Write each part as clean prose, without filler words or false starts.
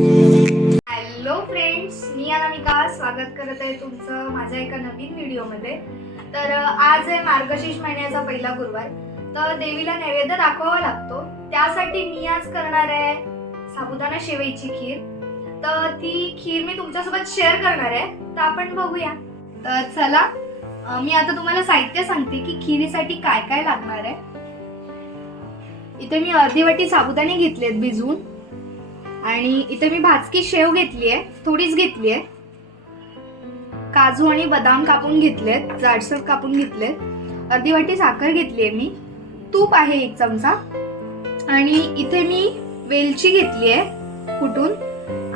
Hello friends, मी अनामिका स्वागत करत आहे तुमचं माझ्या एका नवीन व्हिडिओमध्ये. तर आज आहे मार्गशीर्ष महिन्याचा पहिला गुरुवार. तर देवीला नैवेद्य दाखवावा लागतो. त्यासाठी मी आज करणार आहे साबुदाणा शेवईची खीर. तर ती खीर मी तुमच्यासोबत शेअर करणार आहे. तर आपण बघूया. तर चला, मी आता तुम्हाला साहित्य सांगते की खीरीसाठी काय काय लागणार आहे. इथे मी अर्धी वाटी साबुदाणे घेतलेत भिजवून, आणि इथे मी भाजकी शेव घेतली आहे, थोडीच घेतली आहे. काजू आणि बदाम कापून घेतलेत, जाडसर कापून घेतलेत. अर्धी वाटी साखर घेतली आहे मी. तूप आहे 1 चमचा. आणि इथे मी वेलची घेतली आहे कुटून,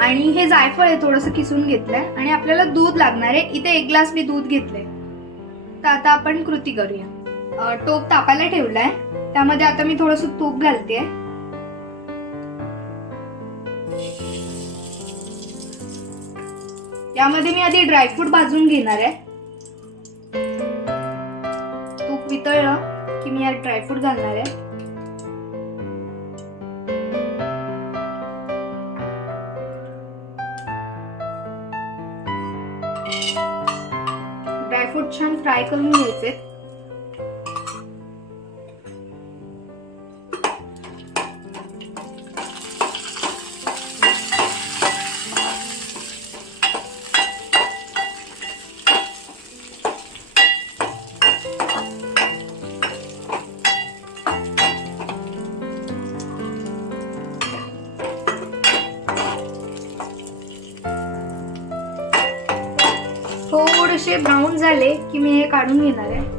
आणि हे जायफळ आहे थोडंसं किसून घेतलंय. आणि आपल्याला दूध लागणार आहे. इथे 1 ग्लास मी दूध घेतलंय. तर आता आपण कृती करूया. टोप तापायला ठेवलाय, त्यामध्ये आता मी थोडंसं तूप घालते. यामध्ये मी आधी ड्रायफ्रूट भाजून घेणार आहे. तूप वितळलं की मी यात ड्रायफ्रूट घालणार आहे. ड्रायफ्रूट छान फ्राय करून घ्यायचे. थोडेसे ब्राऊन झाले की मी हे काढून घेणार आहे.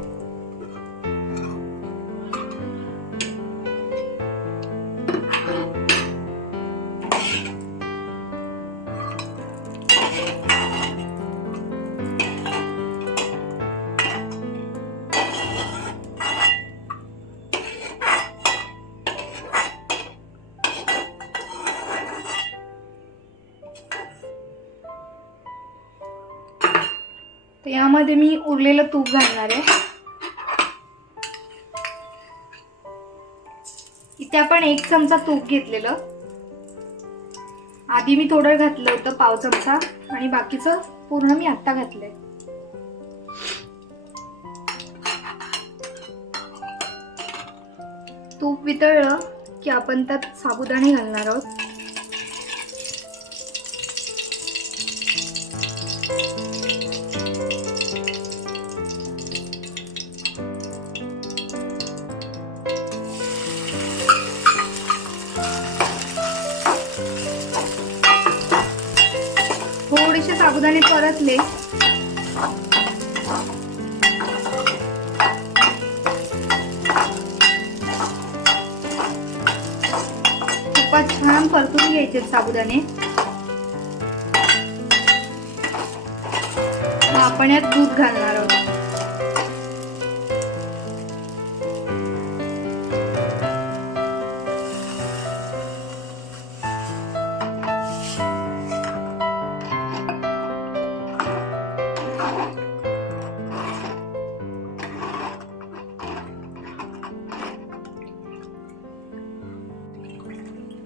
तर यामध्ये मी उरलेलं तूप घालणार आहे. इथे आपण 1 चमचा तूप घेतलेलं. आधी मी थोडं घातलं होतं, पाव चमचा, आणि बाकीचं पूर्ण मी आता घातलंय. तूप वितळलं की आपण त्यात साबुदाणे घालणार आहोत. थोडेसे साबुदाणे परतले तुपात छान परतून घ्यायचे साबुदाणे. आपण यात दूध घालणार आहोत.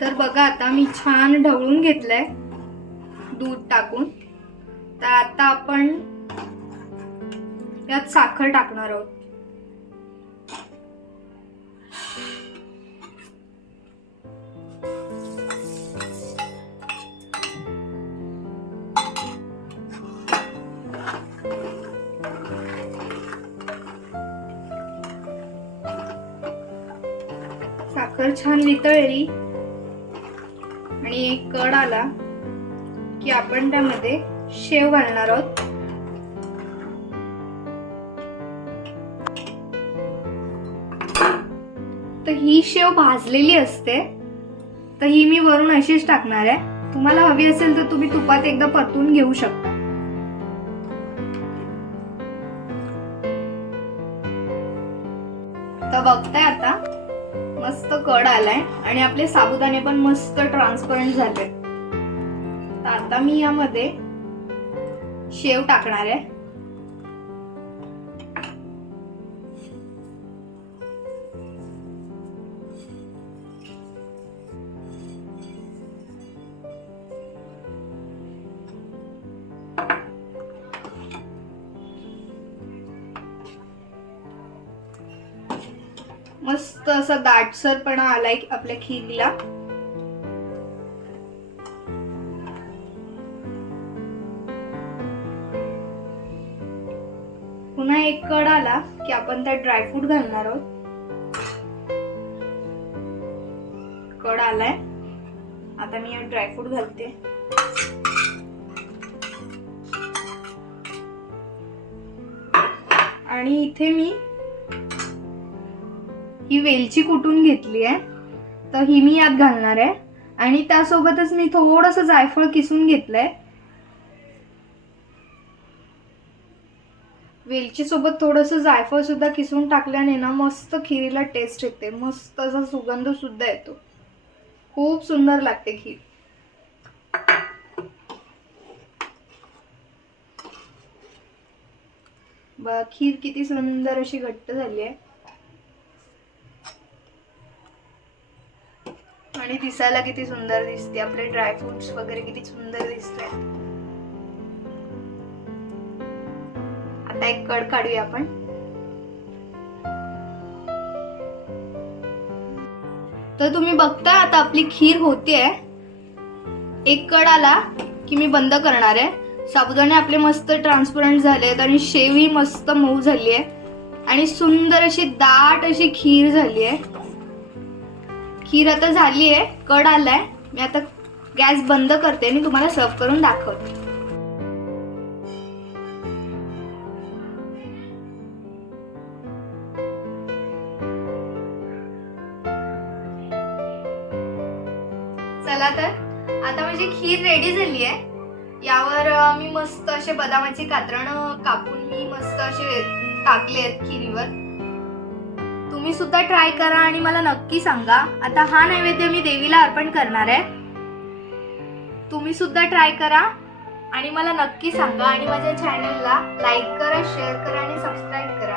तर बघा, आता मी छान ढवळून घेतलंय दूध टाकून. तर आता आपण यात साखर टाकणार आहोत. साखर छान वितळली आणि एक कड आला की आपण त्यामध्ये शेव घालणार आहोत. तर ही शेव भाजलेली असते, तर ही मी वरून अशीच टाकणार आहे. तुम्हाला हवी असेल तर तुम्ही तुपात एकदा परतून घेऊ शकता. तर बघताय आता मस्त कड आलाय आणि आपले साबुदाणे पण मस्त ट्रान्सपरंट झाले. तर आता मी यामध्ये शेव टाकणार आहे. मस्त असा दाटसरपणा आलाय आपल्या खीरीला. पुन्हा एक कड आला की आपण त्यात ड्रायफ्रूट घालणार आहोत. कड आलाय, आता मी यात ड्रायफ्रूट घालते. आणि इथे मी ही वेलची कुटून घेतली आहे, तर ही मी यात घालणार आहे. आणि त्यासोबतच मी थोडंसं जायफळ किसून घेतलंय. वेलची सोबत थोडंसं जायफळ सुद्धा किसून टाकल्याने ना मस्त खिरीला टेस्ट येते, मस्त असा सुगंध सुद्धा येतो, खूप सुंदर लागते खीर. बघा खीर किती सुंदर अशी घट्ट झाली आहे आणि दिसायला किती सुंदर दिसते. आपले ड्रायफ्रुट्स वगैरे किती सुंदर दिसते. आता एक कड काढूया आपण. तर तुम्ही बघता आता आपली खीर होतीये. एक कड आला की मी बंद करणार आहे. साबुदाणे आपले मस्त ट्रान्सपरंट झालेत आणि शेवही मस्त मऊ झाली आहे आणि सुंदर अशी दाट अशी खीर झाली आहे. खीर आता झाली आहे, कड आलाय. मी आता गॅस बंद करते आणि तुम्हाला सर्व करून दाखवते. चला तर आता माझी खीर रेडी झाली आहे. यावर मी मस्त असे बदामाची कातरण कापून मी मस्त असे टाकले आहेत खिरीवर. तुम्ही सुद्धा ट्राय करा आणि मला नक्की सांगा. आता हा नैवेद्य मी देवीला अर्पण करणार आहे. तुम्ही सुद्धा ट्राय करा आणि मला नक्की सांगा. आणि माझ्या चॅनलला लाईक करा, शेअर करा आणि सबस्क्राईब करा.